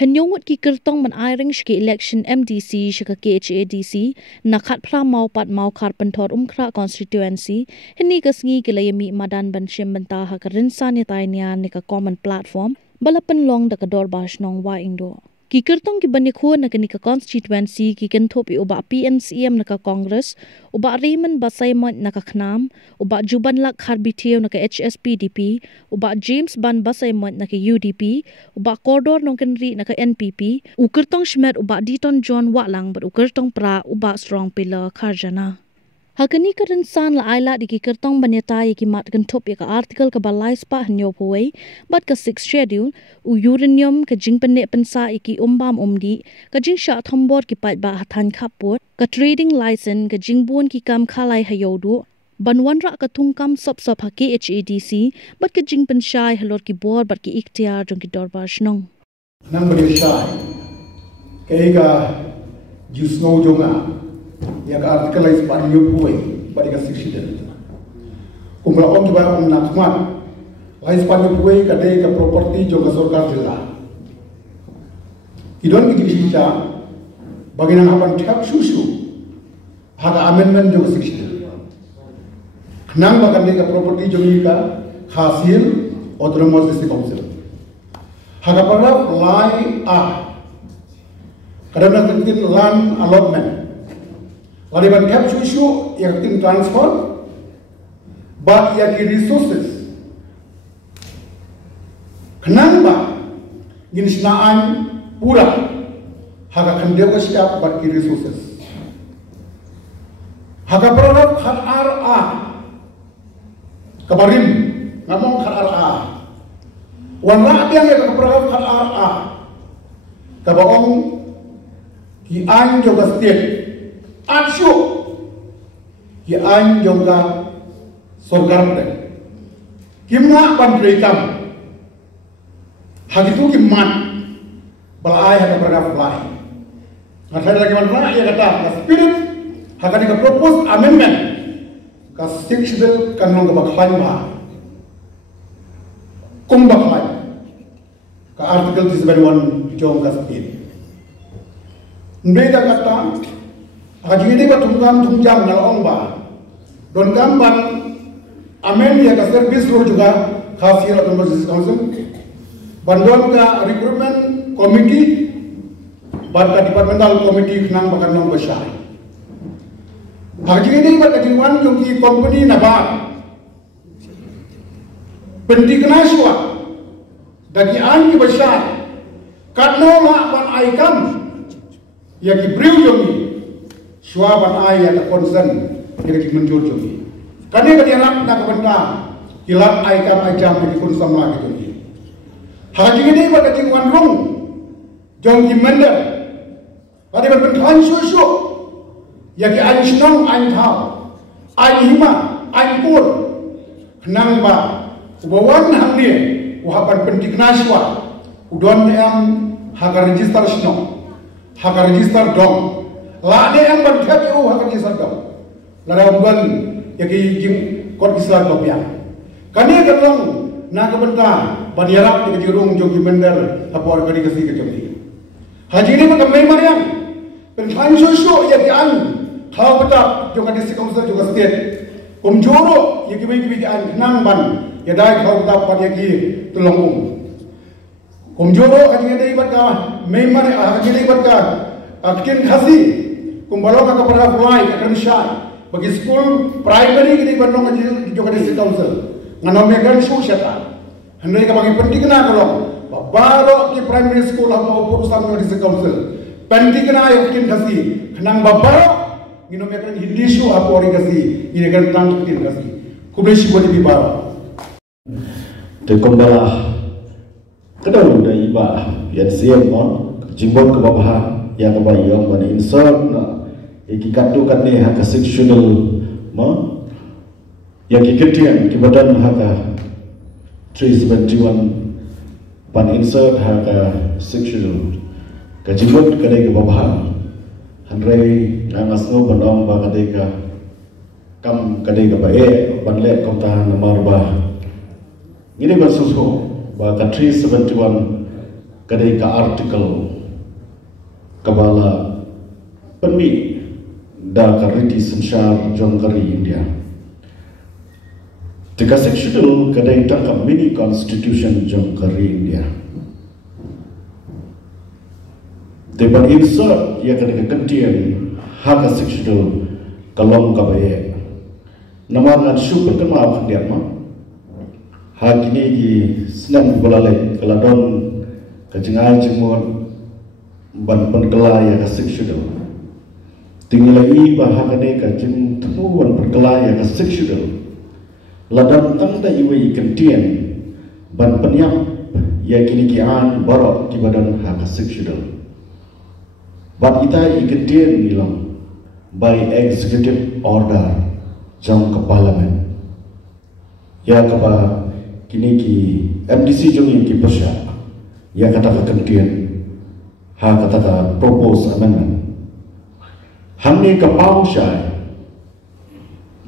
Henyongut ki kertong man airing shki election MDC shika KHADC nakat pra mau pat mau kar pentor umkra constituency heni kasngi kilayami madan ban shim banta ha karinsa ni tainya ni ka common platform balapan long da kador bash nong wa indo ki kertong ki banikho na ka constituency ki kenthop uba PNCM na ka Congress uba Raymond Basaymont na ka Khnam uba Juban Lak Kharbitheu na ka HSPDP uba James Ban Basaymont na ka UDP uba Cordor nong kenri na ka NPP ukertong shmet uba Diton John Walang but ukertong pra uba Strong Pillar Kharjana Hakani karinsan la aila di ki kertong banyata ki mat kenthop ya ka article ka balai spa hanyo poi but ka 6 schedule u uranium ka jingpane pensa ki umbam umdi ka jing sha thombor ki pat ba hathan khapot ka trading license ka jingbon ki kam khalai hayodu banwanra ka thungkam sop sop ha KHADC but ka jingpen shai halor ki bor but ki ikhtiar jong ki dorbar shnong nang bari shai kaiga jusno jonga ya ka article is par yo poi bari ka 60 den kumra on ki ba on na khman lais par yo poi ka dei ka property jo ka sarkar dilla idon ki bicha bagina haban thap shushu haga amendment jo ka 60 nang ba ka dei ka property jo ni ka khasil autonomous district council haga parla lai a kadana tin land allotment Lariban tap shushu yang tin transfer, but yang ki resources. Kenapa? Ginisnaan pura haga kandewa siap but ki resources. Haga produk khat RA kabarim ngamong khat RA. Wanra yang haga produk khat RA kabaong ki an juga state. Ansyo ki an jonga sorgar de kimna bandreitam hagitu ki man balai ha paragraph balai ngathai lagi mana ya kata the spirit hakani ka propose amendment ka schedule kanong ka bakhan ba kum bakhan ka article 31 jonga spirit ndega kata Haji ini bertungkam tungjang nalong ba, don gamban amen ya ka service role juga khasir atau Business Council, bandon ka recruitment committee, barka departmental committee nang bakan nong besar. Haji ini berkajian jongki company nabar, pentikna shwa, dagi an ki besar, karena lah ban aikam, ya ki briu jongki. Suaban ayat concern kira menjur jogi. Kani kani anak nak benda kilat aikam aikam di pun sama gitu ni. Haji ini pada tingwan rong jong kimender. Pada berbentuhan susu. Ya ki anjnong anthau, anhima, anpur, kenang ba. Ubawan hamni wahapan pentik naswa. Udon yang haga register sno, haga register dong. Lade yang berkata oh akan disadap. Lada bukan yaki jing kot kisah kopiah. Kani kalong nak benda baniarap di kejurung jogi bender apa orang kadi kasih kejogi. Haji ini macam Mariam. Penhan susu yaki an kau betap juga di sekolah juga state. Kumjuro yaki bagi an nang ban ya dah kau betap pada yaki tulung Kumjuro haji ini berkata memang haji ini berkata akin kasih kumbalong ka kapara fly akan shy bagi school primary kini bandung di juga di council nganome kan susyata hendai ka bagi penting na kolong babaro ki primary school apa urusan di council penting na yakin kasi nang babaro nginome kan hindi shu apa ori kasi ini kan tang tin kasi kubeshi bodi bibaro te kumbala kadang dai ba yan siam on jimbon ke babah yang kebayang pada insert na ikikatu kan ni haka sectional ma yang ikitian kibadan haka 371 pan insert haka sectional kajibut kadai ke babah handrai nangasno bandong ba kadai ka kam kadai ka bae banle kom tahan nomor ba ini bersusu ba ka 371 kadai ka artikel kabala penmi da kariti sensyar jongkari India tika sexual kadai tangkap mini constitution jongkari India teban insert ya kadai kentian hak sexual kalong kabaye namangan super kema dia ma hak ini di senang bolale kaladon kajengai jemon ban penkelaya sexual tinggalai bahagane kajeng temuan perkelaya sexual ladam tangda iwe kentian ban penyap ya kini kian barok di badan hak sexual ban ita ikentian bilang by executive order jong ke parlimen ya kaba kini ki MDC jong yang ki persya ya kata kentian ha kata propose amendment hamne ka pau syai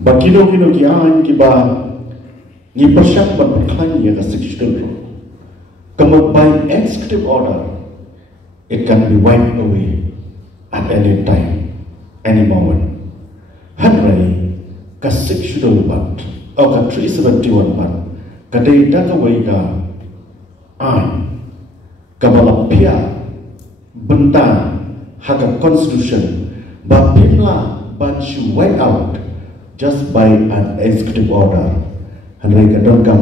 bakino kino kian ki ba ni persyak ban khan ya ka sexual come by executive order it can be wiped away at any time any moment hanrai ka sexual bat o ka 371 bat ka data ka wega ka balapia benta haka constitution but pimla but she went out just by an executive order hanrai ka dongkam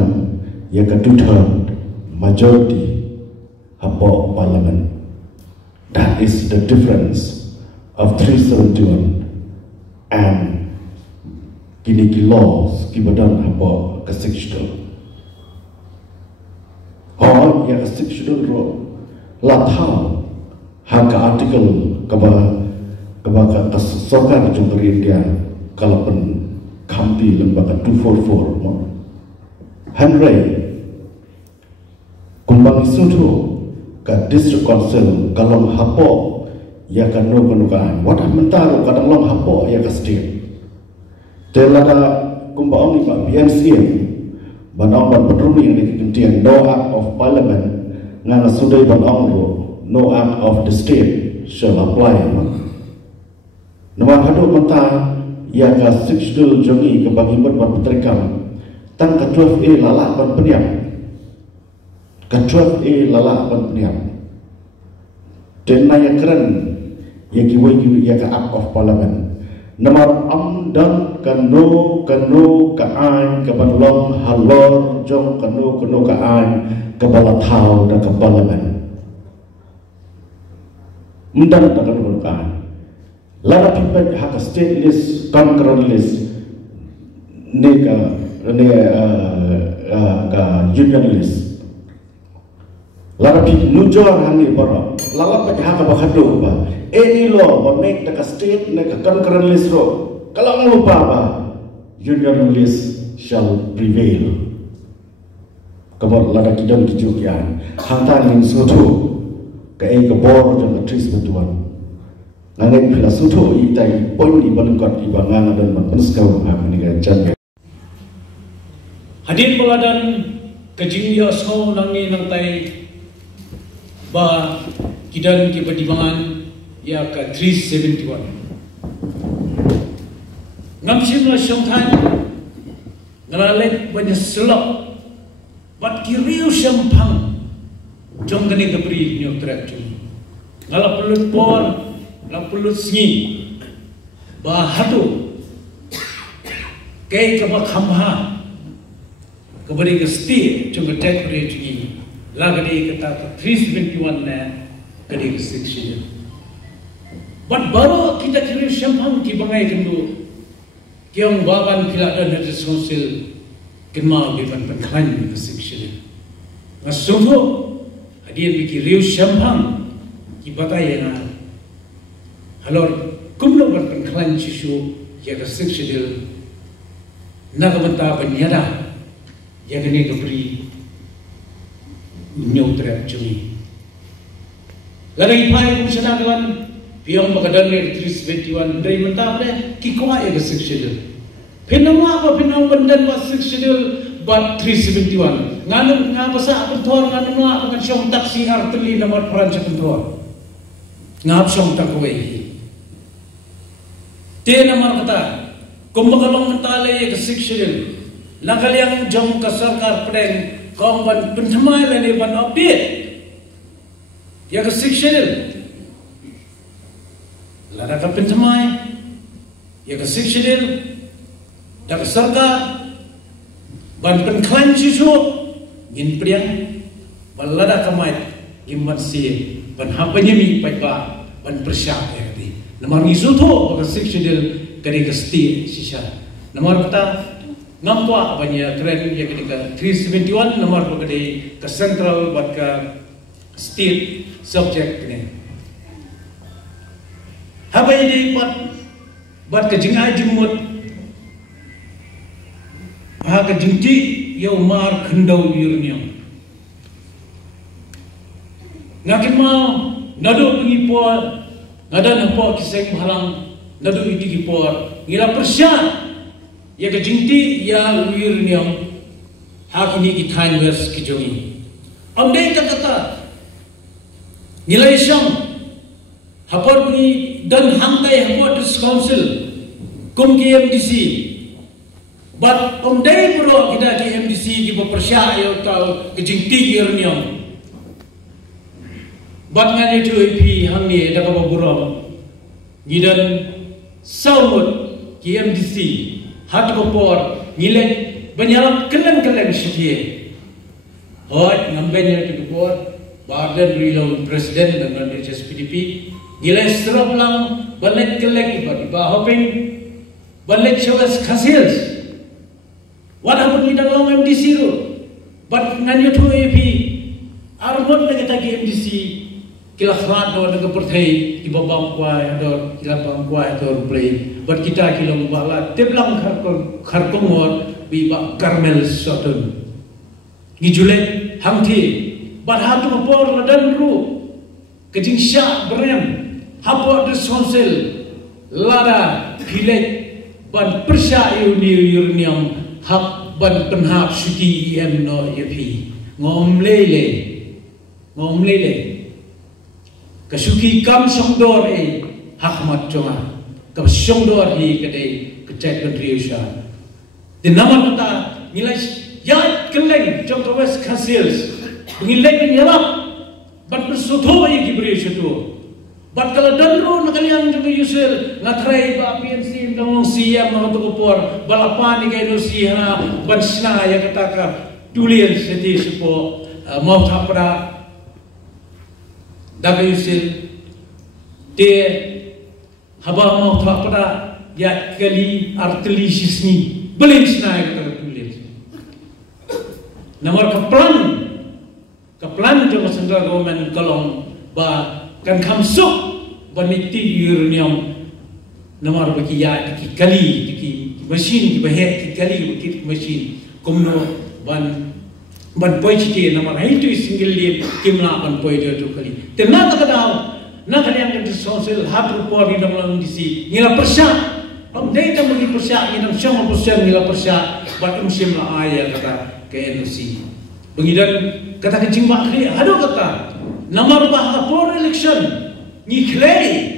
ya ka two-third majority hapo parliament. That is the difference of 371 and kini laws kibadan hapo ka sexual or ya ka sexual ro lathau haka article kaba ka sokar jongkari India kalapan kampi lembaga 244 hanrai kumbang isutu ka district council kalong hapo ya ka no kanukaan wadah mentaro kadang long hapo ya ka state telada kumbaong ni pak BNCM banong ban petrumi yang dikentian no act of parliament ngana sudai banong ro no act of the state shall apply nama hadu menta ya ka sexual jongi ke bagi ban petrikam tang ka 12A lalak ban peniap ka 12A lalak ban peniap tenaya keren ya kiwai ya ka act of parliament Nomor amdan kanu kaan kebalong halor jong kanu kaan kebalatau dan kebalaman. Mdan tak kanu kaan. Lara pimpin hak state list, concurrent list, ne ka union list. Lara pimpin nujor hangi baro. Lala pa hak bakado ba. Any law will make the state make a concurrent list ro. Kalau lupa ba, union list shall prevail. Kabar lada kidan kijukian. Hantar ning sutu ke ai ke bor jong tris betuan. Ngangai pila sutu itai poin di balengkot ibangan dan menpenskau hak ni jan. Hadir peladan kejingya so nangi nang tai ba kidan ki pertimbangan ya ka 371 ngamsim la syangtan ngalalet banyak selok bat kiriu syampang jong gani gabri nyo trakju ngala pulut por la pulut sngi ba hatu kay ka ba khamha ka bari ka sti jong tek re ji la gani ka 371 na gani ka section. But baru kita kira syampang ki bangai kendu kiong baban kila dan hadis konsil kenma biban pengklan ke section. Ngasungho hadir bikiriu syampang ki batai na halor kumlo ban pengklan cisu ya ke section na kamata banyada ya kene gebri nyautrap jumi. Lagai pai kumsana kawan Piang magadan ni 371 dari mentah pada kikuah ya seksyenal. Pinamwa apa pinam bandan was seksyenal bat 371 nganu ngabasa pentor nganu no ngan syong taksi arteli nomor peranca pentor ngap syong takwei te nomor kata kumbakalong mentale ke section nakaliang jong ka sarkar pedeng kong ban pentamai lani ban update ya ke section lada ka pentamai ya ke section dak sarkar ban penklan cicu in priang balada kamai imban si ban hapanya mi paipa ban persyak ya di nomor isu tu bagi seksual kari kesti sisa nomor kata ngampwa banyak keren ya kari 371 nomor bagi ke central buat ke state subject ni habai di buat ke jengai jemut Hak jengti yau mar kendau yurniam. Ngakin mau nado pengipor, nada nampak kisah halang nado itu kipor. Ngila persyan ya ke jengti ya yurniam. Hak ini kita invest kijongi. Amdai kata ngila isyam hapor ni dan hantai hapor dis council kum KMDC. But day bro kita di MDC di bepersia yo tau kejingti yerniam. But ngan itu EP hamni dak buro. Gidan sawut ki MDC hat kopor ngilek banyak kelen sitie. Hot ngambenya tu kopor badan reload presiden dengan PDP ngilek serap lang balik kelek ba hoping balik chawas khasil. What happened with the long MDC road? But nganyo to AP, armod na kita ki MDC, kila flat do na kaportay, ibabang kway do, kila bang kway do play. But kita kilong bala, teblang karkongor, biba Carmel Sutton. Gijulet hangti, but hatu kapor ladan ru, kajing syak berem, hapor de sonsel, lada pilek, ban persya yurniam. Hak ban penhap suki no yapi ngom lele kasuki kam songdor hak mat choma kam songdor hi kadai kecek contribution di nama kata nilai ya keleng jom tawes khasils ngilai nyarap ban persutho ye gibri shutu bat kala danro nakaliang juga yusil ngatrai ba PNC ndong siam no to por balapan ni kaino siha ban sna ya kataka tulian seti supo mau thapra daga yusil te haba mau thapra ya kali arteli sisni belin sna ya kataka tulian nomor kaplan jo central government kolong ba kan kamsuk baniti yurniam namar baki ya ki kali ki machine ki bahe ki kali ki machine komno ban poi chite namar hai tu single lane kimla ban poi to kali tenna ta kada na kali ang social hat report ni namlang disi ngila persya am dei ta magi persya ni nang syang persya ngila persya ban umsim la aya kata KNC bengidan kata kecing bakri ado kata namar bah for election ni clay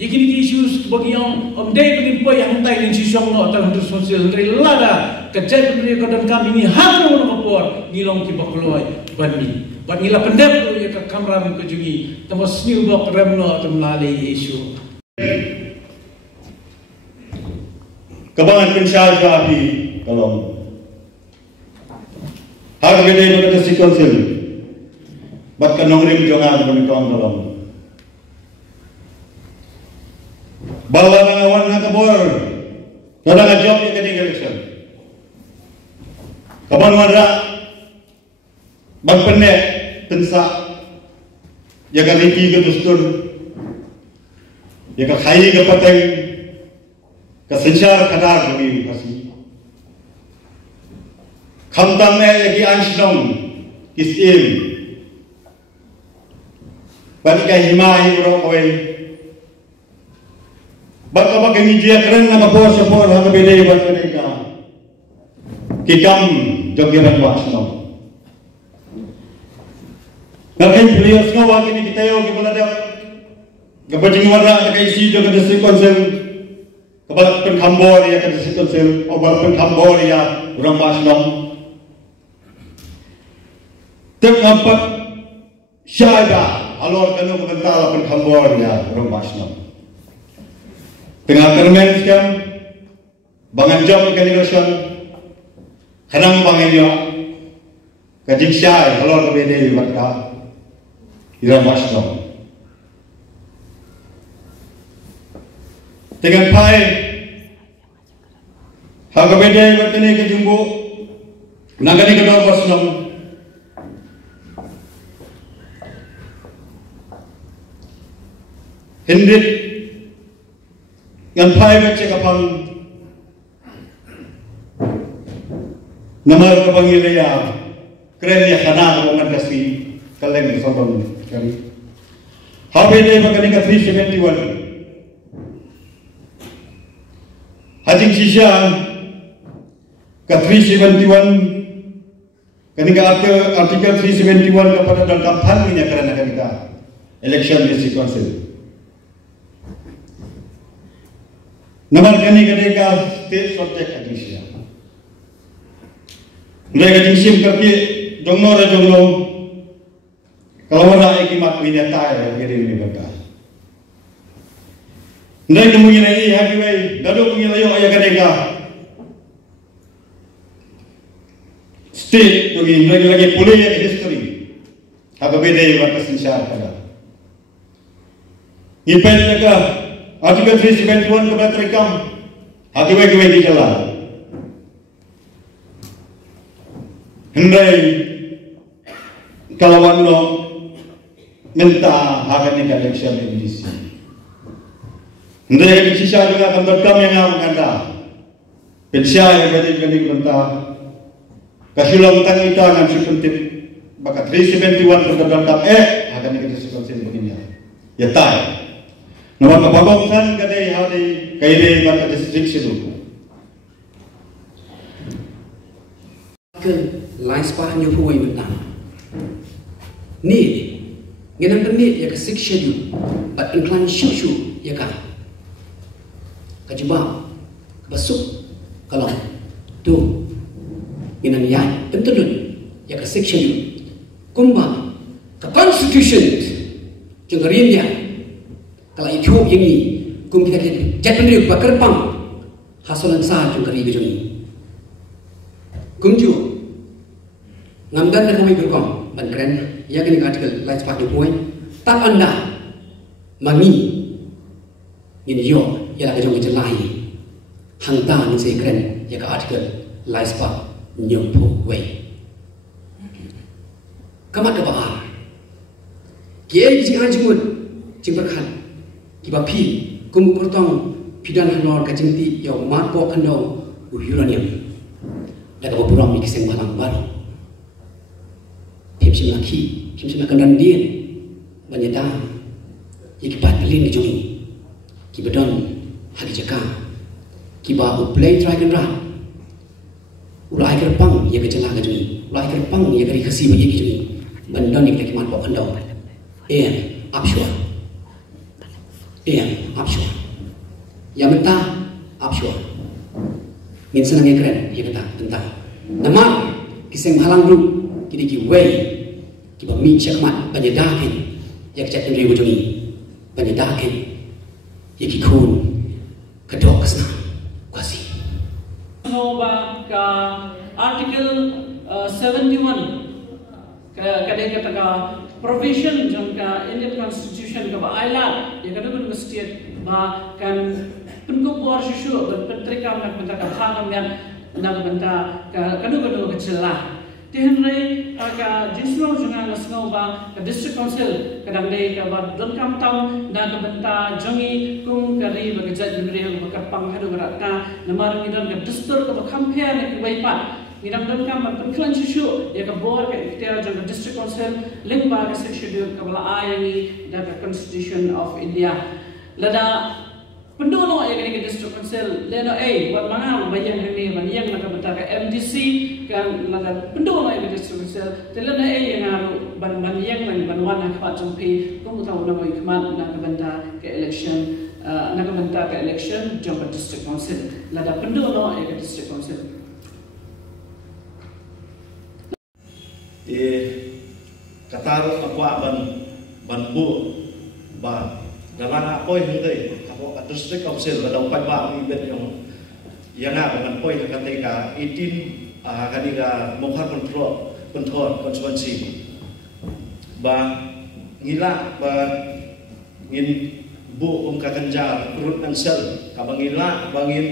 yakini issues bagian day begin poi ang tay ning sisong no tan social dari lada kecai beri kodan kami ni hak no kopor ngilong ki bakloy bani bat ngila pendep ya ka kamram ko jungi tamo sniu bok rem no tam lali issue kabangan pensyar kapi kalau harga gede pada sequensil bat kanong rim jongan penitong dalam bawa nangawan na kabor kada nga job yung kaning election kapan wala magpenne pensa ya ka riki ka dustur ya ka khai ka patay ka sanchar kadar bagi kasi khamtam me gi anshnong kisim bani ka himahi ro koy baka baka ni dia keren na kapor sa por ha kabile ba ka kikam jogeran wasno ngakai players ngawa kini kita yo gimana dah gabajing warna kai si jo kada si konsel kabal pen khambor ya kada si konsel obal pen khambor ya urang wasno tem nampak syada alor kanu kebental pen khambor ya urang wasno tengah termen sekian bangan jam kaligrasion kanang bangan yo kajing syai alor kebede batka urang wasno dengan pai haga bede bertene ke jumbo nagani ke dor bosnom hindit yang pai baca kapang namar kapang ilaya keren ya khana roman kasih kalen sobam kami habede bagani ka 371 Hajing sisya ke 371 ketika artikel 371 kepada dalam kapal ini kerana ketika election district council nomor ketika state subject hajing sisya mereka jingsim kerja jongno kalau orang ikimat ini tay jadi ini berkah Ndai kemudian lagi hakiway, lalu kemudian layu ayah kadeka. State tu ni lagi pulih ya history. Agak beda yang berkesan syar kada. Ipan mereka artikel 371 kepada terekam. Hakiway di jalan. Ndai kalau wano minta akan ni election MDC. Ndai kisah juga akan berkam yang akan kata. Pensya yang berjadi bentah. Kasiulang tang kita akan sepentit. Baka 371 berkam akan dikasih konsen begini. Ya tay. Nama kebabongkan kadai hari kaide baka distrik situ. Ke lifespan yang huwai mentang. Ni ngenang kami ya ke 6 schedule. But incline shushu ya kan. Kajibah basuk kalau tu inan yai pentulun ya ke section kumba ke constitution jenggerin dia kalau itu yang ni kum kita jatuh dari bakar pam hasolan sah jenggeri gejuni kum ju ngamdan dan kami berkom bankren ya kini artikel lain sepatu poin tak anda mangi ini yo ya la kajong jelai hangta ni se kren ya ka artikel laispa nyompo we kamat ka ba ke ji an jimut jing berkhan ki ba phi kum portong pidan hanor ka jingti yo mat po khando uranium da ka puram mi kiseng balang baru phim sim kandan dien banyata ikipat pelin ni jongi ki bedon hagi jaka kiba play try kan rah ulai kerpang ya kecela ka juni ulai kerpang ya kari khasi bagi juni bandon ni kiman po kandau upshore ya mentah upshore ngin senang ya keren ya kata tentang nama kiseng halang dulu kini ki way kiba mi chakmat banyedaken ya kecak ndri juni banyedaken ya ki kun kedok kesna kuasi. Nova ka article 71 kadang kata provision jangka Indian Constitution ka ba island ya kadang state ba kan penkubur susu berpentrikam nak bentar kahang yang nak bentar kadang kecelah. Tihenry ka disno jangan nasno ba ka district council kadang dei ka ba don kam tam na ka benta jongi kum kari ba gejat ngri ba ka pang hadu barata namar ngidon ka distur ka ba compare ne ki pat ngidam don kam ba penklan susu ya ka bor ka ikhtiar jang district council link ba ka schedule ka bala ayangi da ka constitution of India lada Pendono yang ini district council leno buat mana bayang ini bayang nak bentar ke MDC kan nak pendono yang district council leno yang haru ban yang ban wan nak jumpi kamu tahu nama ikman nak bentar ke election nak bentar ke election jumpa district council lada pendono yang district council kataru apa ban bu ba dalam apa yang itu district council pada upaya bang ibet yang dengan poin ketika 18 kadiga mokar control konstituensi ba ngila ba ngin bu kakanjar kurut ansel kabangila bangin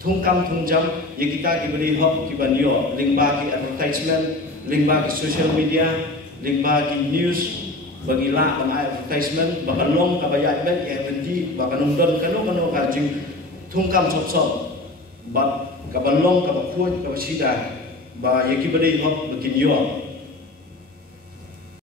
thungkam thungjam ye kita diberi hok kibanyo lingba ki advertisement lingba ki social media lingba ki news bagila ang advertisement bakalong kabayat bet eventi bakanundon kano kajing thungkam sop ba kabalong kabakhuj kabasida ba yeki bari hok bakinyo